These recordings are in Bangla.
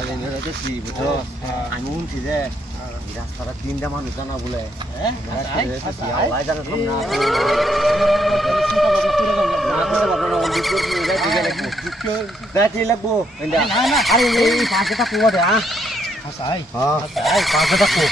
আমি শুনছি যে রাস্তাটা 3টা মানুষ জানা বলে লাগবো পাশে থাকবো হ্যাঁ পাশে থাকবো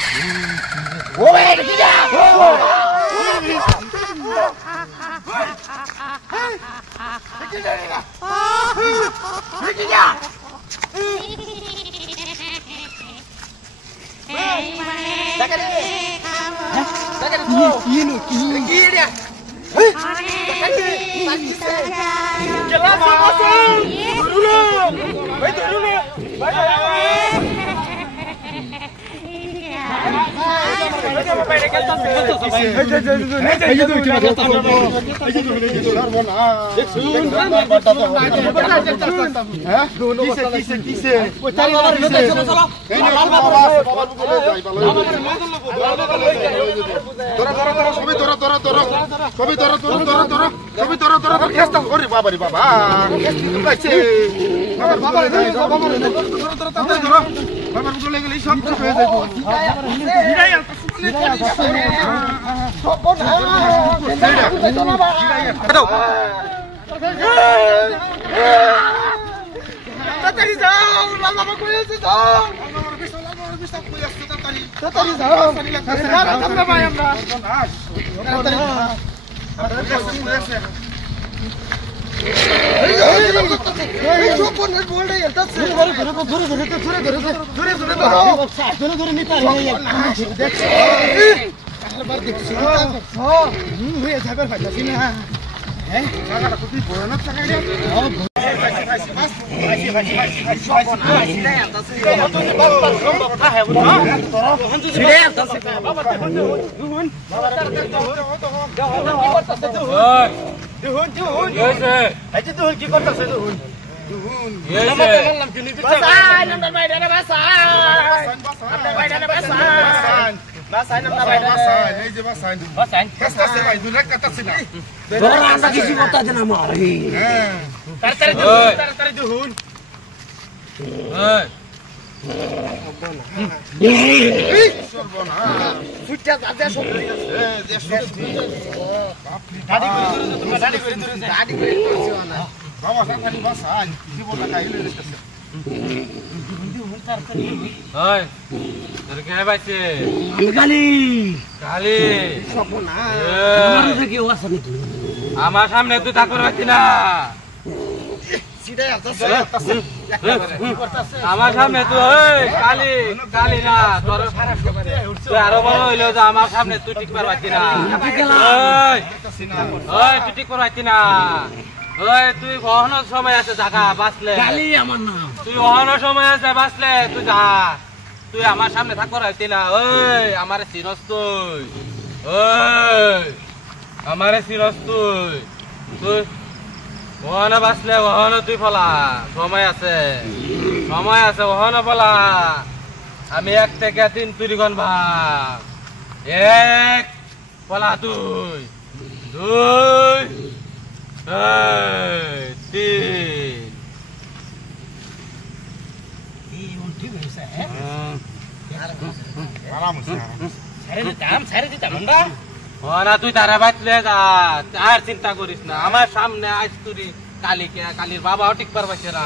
আমার সামনে তুই থাকতে পারছি না আমার সামনে তুই কালি কালি না তুই আরো বড় হইলো যে আমার সামনে তুই ঠিক পারছি না তুই ঠিক পারছি না তুই কখনো সময় আছে জায়গা বাঁচলে তুই কখনো সময় আছে বাঁচলে তুই যা তুই আমার সামনে থাকতে পারছি না আমার চিরস তুই আমার চিরস তুই ওখানে বাঁচলে ওখানে তুই ফলা সময় আছে ওখানে ফলা আমি 1 থেকে 3 তুই গন ভাগ 1 ফলা তুই 2 তুই তারা বাঁচলে যা আর চিন্তা করিস না আমার সামনে আজ তুই কালির বাবাও ঠিক পারবাছে না